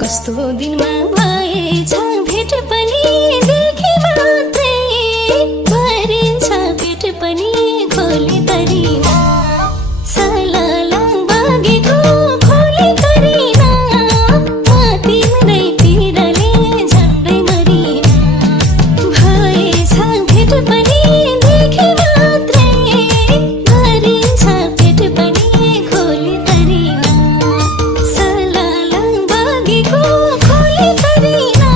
कस्तो दिनमा भएछ भेट पनि देखि मात्रै भरिन्छ पेट पनि खोली तरिना सलाला बगेको खोली तरिना म तिम्रै पिरले झन्डै मरिना भएछ भेट पनि देखि मात्रै भरिन्छ पेट पनि खोली तरिना सलाला बगेको खोली तरिना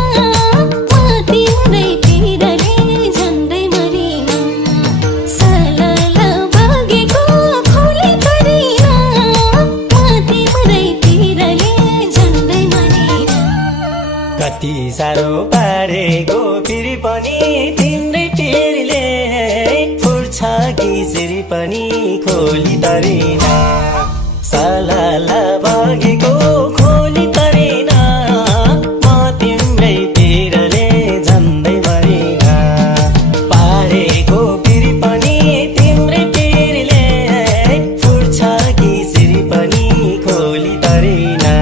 म तिम्रै पिरले झन्डै मरिना सलाला बगेको खोली तरिना म तिम्रै पिरले झन्डै मरिना कति साह्रो पारेको फेरि पनि तिम्रै पिरले फुर्छ घिसिरी पनि खोली तरिना सलाला बगेको खोली तरिना म तिम्रै पिरले झन्डै मरिना पारेको फेरि पनि तिम्रै पिरले फुर्छ घिसिरी पनि खोली तरिना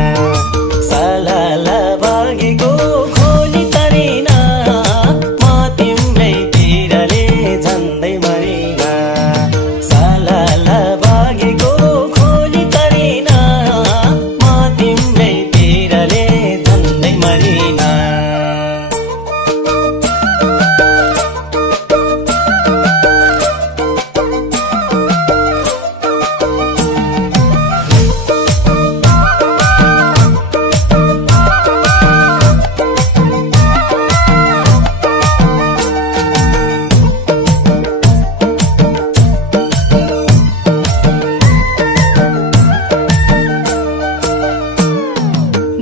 सलाला बगेको खोली तरिना म तिम्रै पिरले झन्डै मरिना सलाला बगेको खोली तरिना म तिम्रै पिरले झन्डै मरिना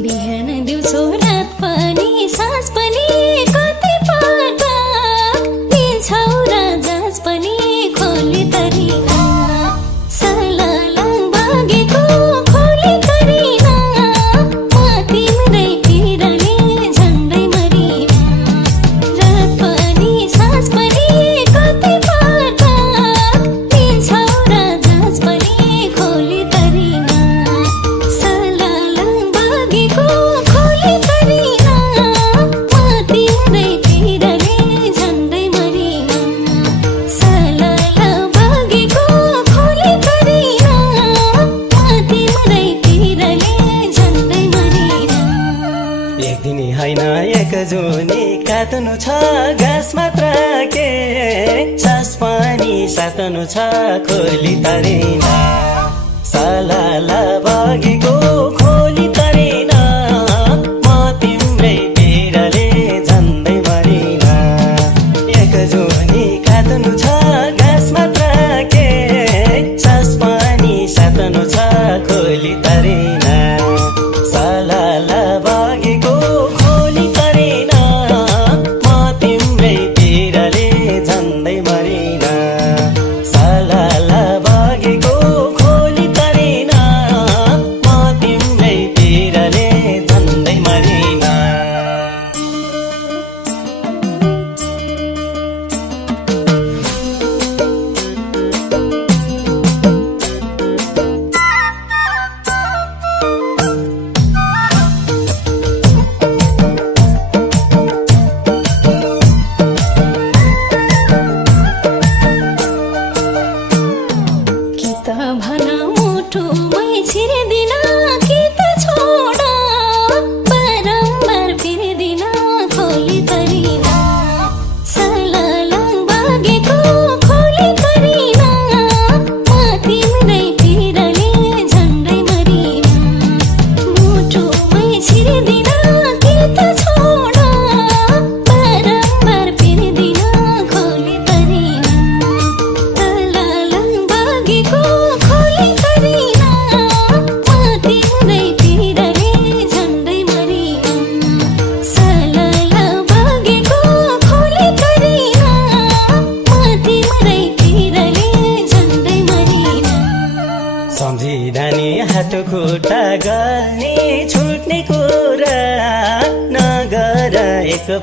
बिहान दिउँसो रात पनि साँझ पनि कति पटक दिन्छौ राजाज पनि खोली तरिना सलाला बगेको खोली तरिना म तिम्रै पिरले झन्डै मरिना रात पनि साँझ पनि कति पटक दिन्छौ राजाज पनि खोली तरिना सलाला बगेको खोली तरिना म तिम्रै पिरले झन्डै मरिना सलाला बगेको खोली तरिना म तिम्रै पिरले झन्डै मरिना एक दिन होइन एक जुनी काट्नु छ घाँस मात्र के सास पनि साट्नु छ खोली तरिना सलाला बगेको खोली तरिना म तिम्रै पिरले झन्डै मरिना एक जुनी काट्नु छ घाँस मात्र के सास पनि साट्नु छ खोली तरिना सलाला बगेको खोली तरिना म तिम्रै पिरले झन्डै मरिना सलाला बगेको खोली तरिना म तिम्रै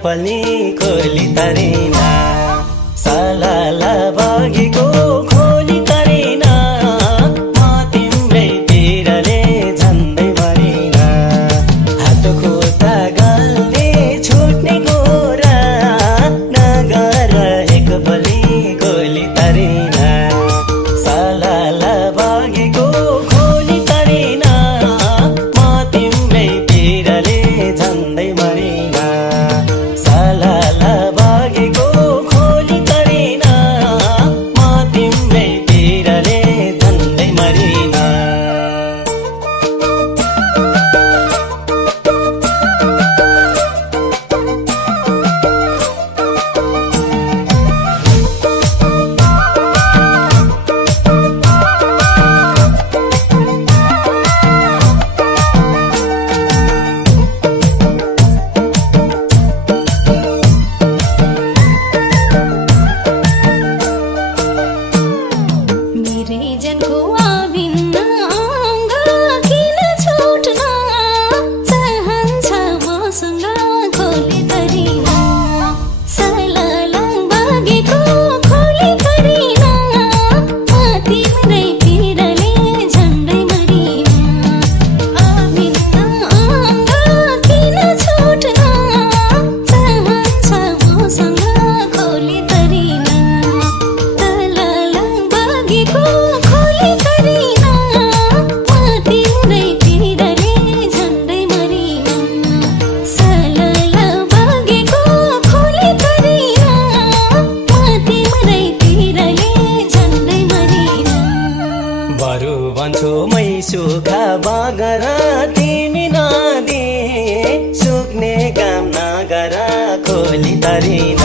पल्नी खोली तरिना सलाला बगेको खोली तरिना म तिम्रै पिरले झन्डै मरिना हात खुट्टा गल्ने छुट्ने कुरा नगर एकपल्ली खोली तरिना सलाला बगेको खोली तरिना म तिम्रै पिरले झन्डै मरिना सलाला बगेको खोली तरिना म तिम्रै पिरले झन्डै मरिना मेरै जनको अभिन्न अङ्ग किन छुट्न चाहन्छ मसँग खोली तरिना सलाला बगेको खोली तरिना म तिम्रै पिरले झन्डै मरिना अभिन्न अङ्ग किन छुट्न चाहन्छ मसँग खोली तरिना सलाला बगेको खोली तरिना म तिम्रै पिरले झन्डै मरिना सलाला बगेको खोली तरिना म तिम्रै पिरले झन्डै मरिना बरु भन्छु मै सुखा बगर तिमी नदी सुक्ने काम नगर खोली तरिना